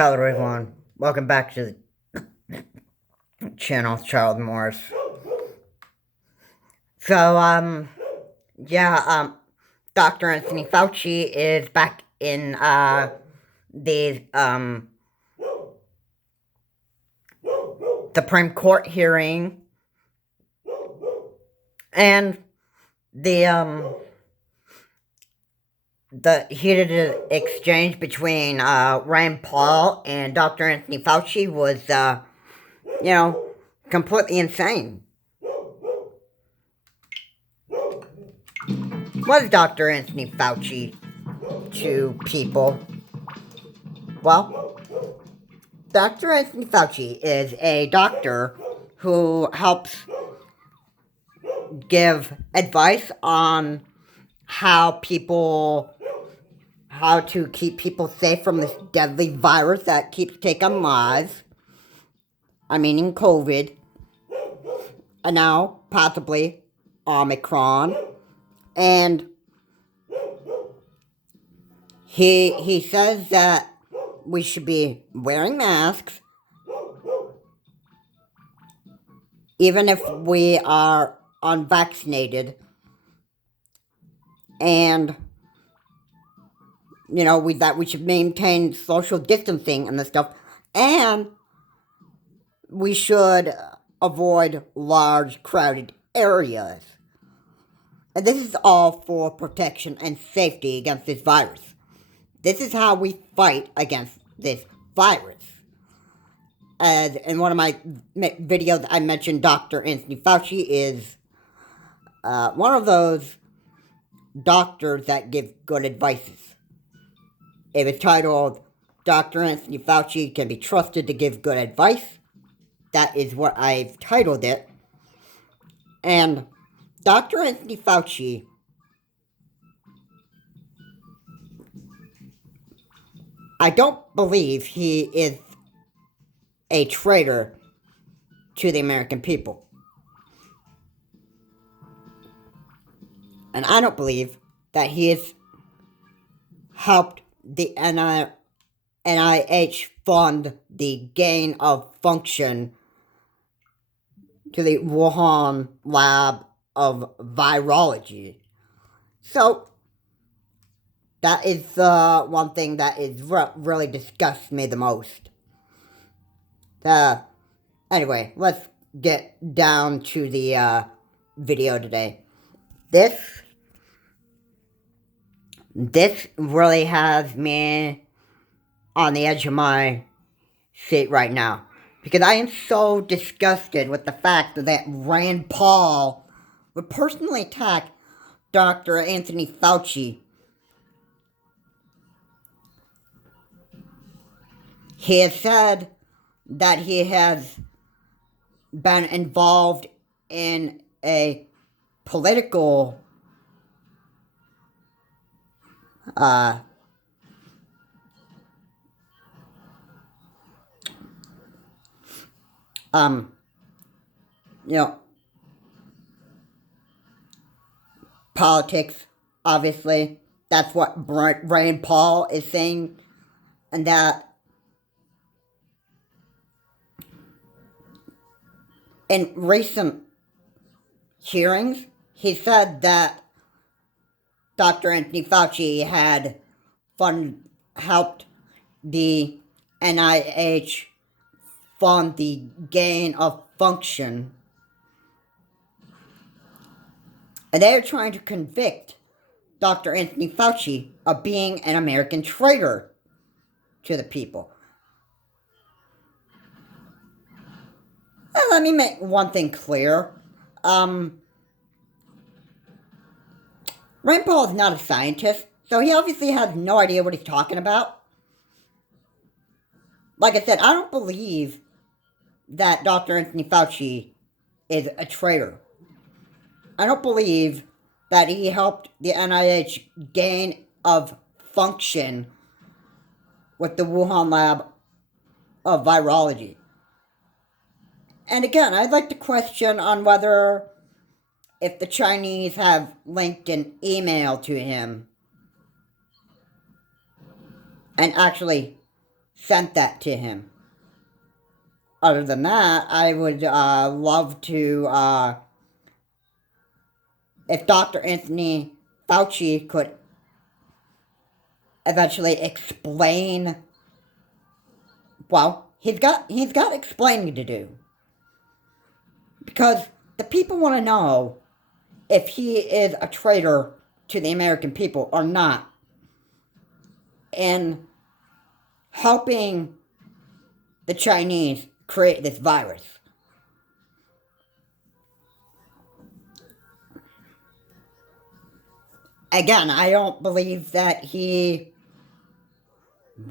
Hello everyone, welcome back to the channel, Charles Morris. So, yeah, Dr. Anthony Fauci is back in, the, Supreme Court hearing, and the, the heated exchange between, Rand Paul and Dr. Anthony Fauci was, completely insane. What is Dr. Anthony Fauci to people? Well, Dr. Anthony Fauci is a doctor who helps give advice on how to keep people safe from this deadly virus that keeps taking lives. I mean, in COVID, and now possibly Omicron, and he says that we should be wearing masks even if we are unvaccinated, and that we should maintain social distancing and this stuff, and we should avoid large crowded areas. And this is all for protection and safety against this virus. This is how we fight against this virus. As in one of my videos, I mentioned Dr. Anthony Fauci is one of those doctors that give good advices. It was titled, Dr. Anthony Fauci Can Be Trusted to Give Good Advice. That is what I've titled it. And Dr. Anthony Fauci I don't believe he is a traitor to the American people. And I don't believe that he has helped the NIH fund the gain of function to the Wuhan lab of virology. So, that is one thing that is really disgusts me the most. Anyway, let's get down to the video today. This really has me on the edge of my seat right now, because I am so disgusted with the fact that Rand Paul would personally attack Dr. Anthony Fauci. He has said that he has been involved in a political politics, obviously. That's what Rand Paul is saying, and that in recent hearings, he said that Dr. Anthony Fauci had helped the NIH fund the gain of function. And they're trying to convict Dr. Anthony Fauci of being an American traitor to the people. And let me make one thing clear. Rand Paul is not a scientist, so he obviously has no idea what he's talking about. Like I said, I don't believe that Dr. Anthony Fauci is a traitor. I don't believe that he helped the NIH gain of function with the Wuhan lab of virology. And again, I'd like to question on whether if the Chinese have linked an email to him and actually sent that to him. Other than that, I would love to, if Dr. Anthony Fauci could eventually explain, well, he's got explaining to do. Because the people want to know if he is a traitor to the American people or not. And helping the Chinese create this virus. Again, I don't believe that he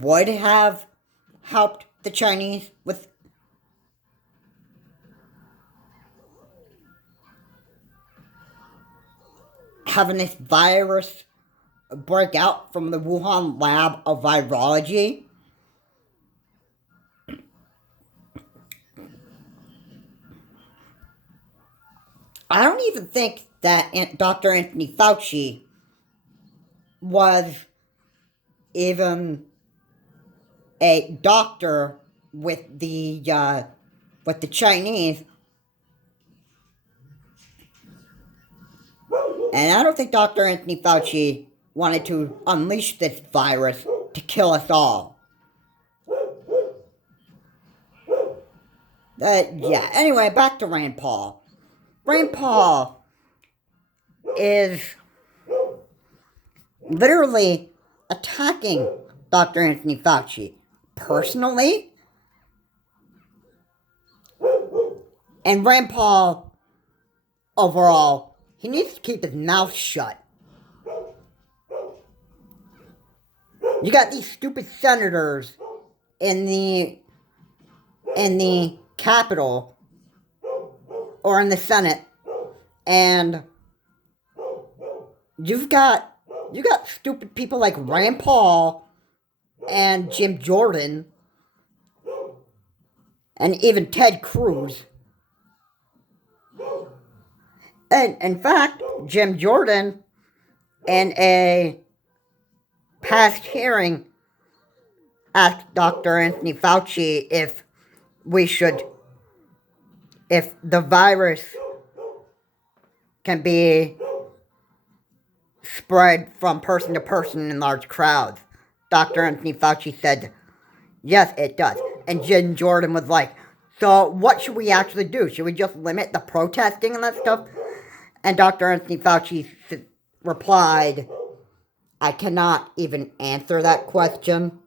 would have helped the Chinese with having this virus break out from the Wuhan lab of virology. I don't even think that Dr. Anthony Fauci was even a doctor with the Chinese, and I don't think Dr. Anthony Fauci wanted to unleash this virus to kill us all. Yeah. Anyway, back to Rand Paul. Rand Paul is literally attacking Dr. Anthony Fauci personally. And Rand Paul, overall, he needs to keep his mouth shut. You got these stupid senators in the Capitol or in the Senate, and you got stupid people like Rand Paul and Jim Jordan and even Ted Cruz. And in fact, Jim Jordan, in a past hearing, asked Dr. Anthony Fauci if the virus can be spread from person to person in large crowds. Dr. Anthony Fauci said, yes, it does. And Jim Jordan was like, so what should we actually do? Should we just limit the protesting and that stuff? And Dr. Anthony Fauci replied, I cannot even answer that question.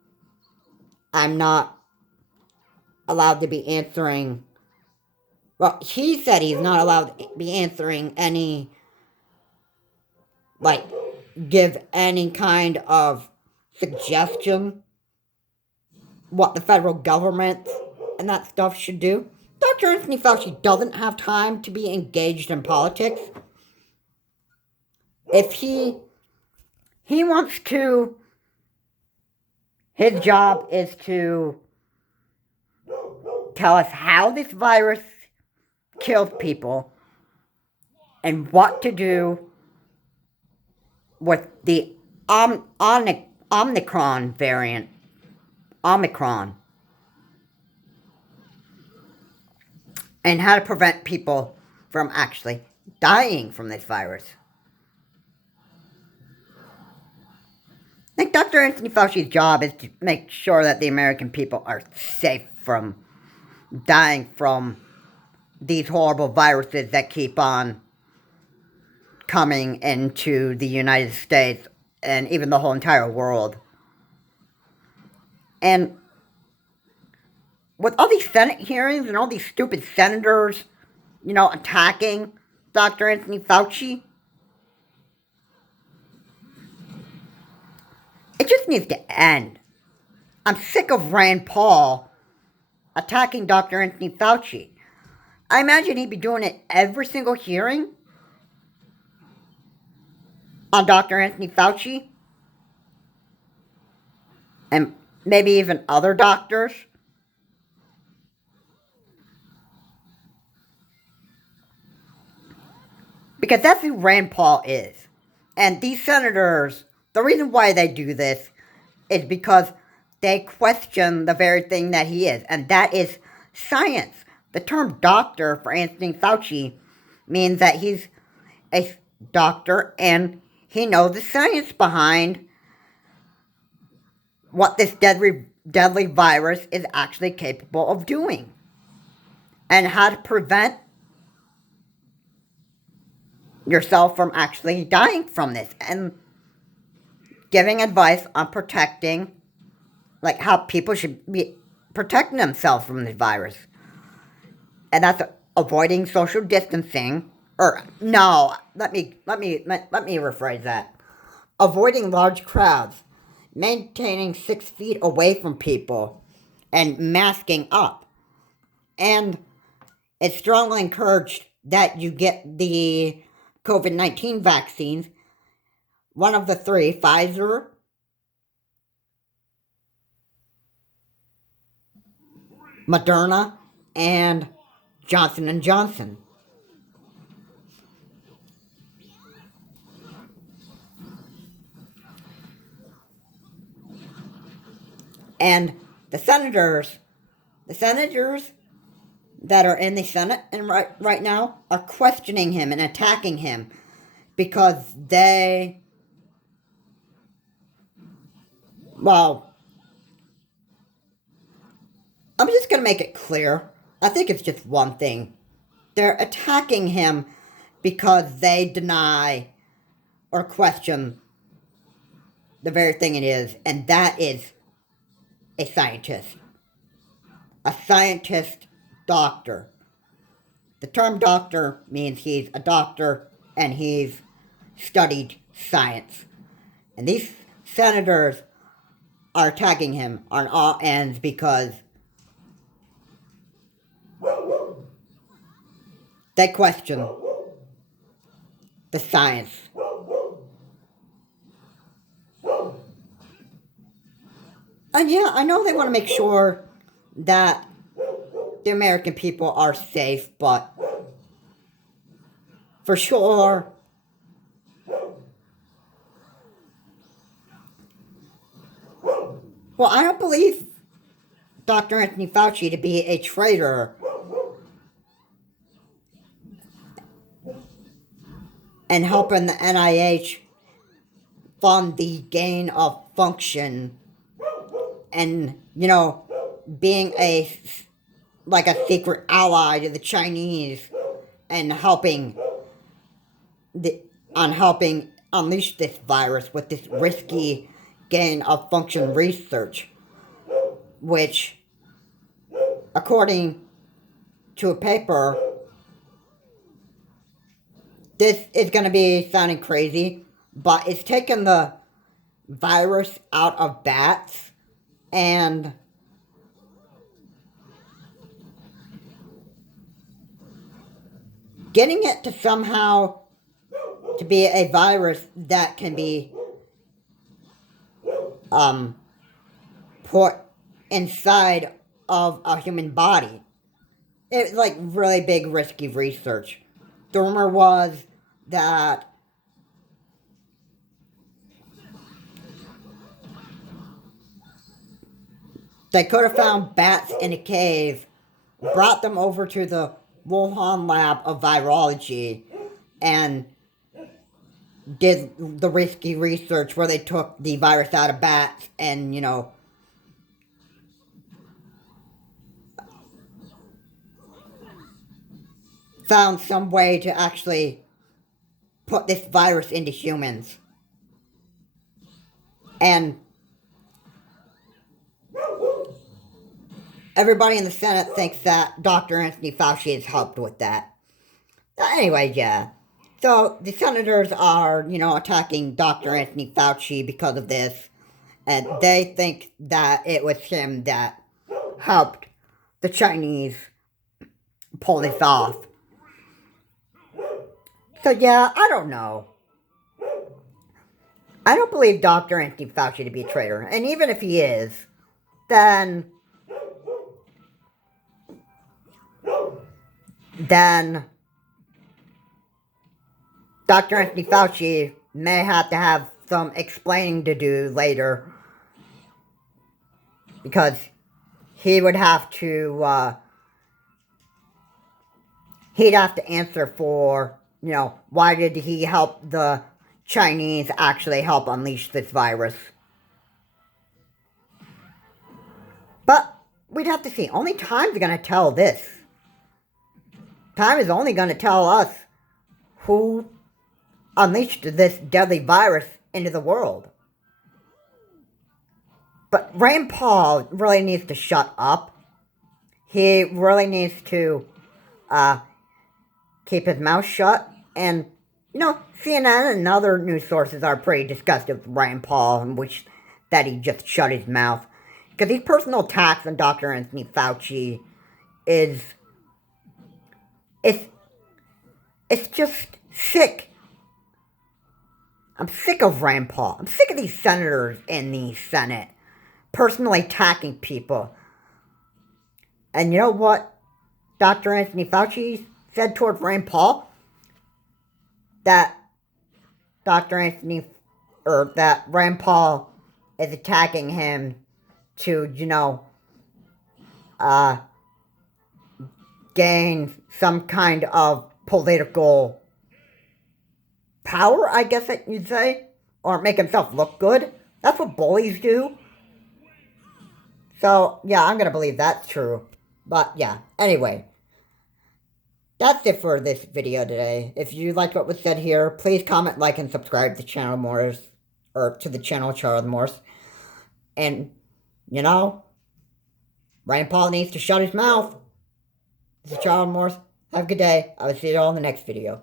I'm not allowed to be answering. Well, he said he's not allowed to be answering any, give any kind of suggestion what the federal government and that stuff should do. Dr. Anthony Fauci doesn't have time to be engaged in politics. If he wants to, his job is to tell us how this virus kills people and what to do with the Omicron variant. Omicron. And how to prevent people from actually dying from this virus. I think Dr. Anthony Fauci's job is to make sure that the American people are safe from dying from these horrible viruses that keep on coming into the United States and even the whole entire world. And with all these Senate hearings and all these stupid senators, attacking Dr. Anthony Fauci, it just needs to end. I'm sick of Rand Paul attacking Dr. Anthony Fauci. I imagine he'd be doing it every single hearing on Dr. Anthony Fauci. And maybe even other doctors. Because that's who Rand Paul is. And these senators, the reason why they do this is because they question the very thing that he is, and that is science. The term doctor for Anthony Fauci means that he's a doctor and he knows the science behind what this deadly virus is actually capable of doing and how to prevent yourself from actually dying from this, and giving advice on protecting, like how people should be protecting themselves from this virus. And that's avoiding social distancing, or no, let me rephrase that. Avoiding large crowds, maintaining 6 feet away from people, and masking up. And it's strongly encouraged that you get the COVID-19 vaccines, one of the three, Pfizer, Moderna, and Johnson & Johnson. And the senators that are in the Senate and right now are questioning him and attacking him because well, I'm just going to make it clear. I think it's just one thing. They're attacking him because they deny or question the very thing it is, and that is a scientist. A scientist doctor. The term doctor means he's a doctor and he's studied science. And these senators are attacking him on all ends because they question the science. And yeah, I know they want to make sure that the American people are safe, but for sure, well, I don't believe Dr. Anthony Fauci to be a traitor and helping the NIH fund the gain of function and, being like a secret ally to the Chinese and helping unleash this virus with this risky gain of function research, which, according to a paper, this is going to be sounding crazy, but it's taken the virus out of bats and getting it to somehow to be a virus that can be put inside of a human body. It's like really big risky research. The rumor was that they could have found bats in a cave, brought them over to the Wuhan lab of virology, and did the risky research where they took the virus out of bats and, found some way to actually put this virus into humans. And everybody in the Senate thinks that Dr. Anthony Fauci has helped with that. Anyway, yeah. So the senators are, attacking Dr. Anthony Fauci because of this. And they think that it was him that helped the Chinese pull this off. So yeah, I don't know. I don't believe Dr. Anthony Fauci to be a traitor. And even if he is, then Dr. Anthony Fauci may have to have some explaining to do later because he would have to, he'd have to answer for, you know, why did he help the Chinese actually help unleash this virus? But we'd have to see. Only time's going to tell this. Time is only going to tell us who unleashed this deadly virus into the world. But Rand Paul really needs to shut up. He really needs to keep his mouth shut. And, you know, CNN and other news sources are pretty disgusted with Rand Paul, in which that he just shut his mouth. Because these personal attacks on Dr. Anthony Fauci is... It's just sick. I'm sick of Rand Paul. I'm sick of these senators in the Senate personally attacking people. And you know what Dr. Anthony Fauci said toward Rand Paul? That that Rand Paul is attacking him to, you know, gain some kind of political power, I guess you'd say, or make himself look good. That's what bullies do. So, yeah, I'm gonna believe that's true. But, yeah, anyway. That's it for this video today. If you liked what was said here, please comment, like, and subscribe to channel Morris, or to the channel Charles Morse. And, you know, Rand Paul needs to shut his mouth. This is Charles Morse. Have a good day. I will see you all in the next video.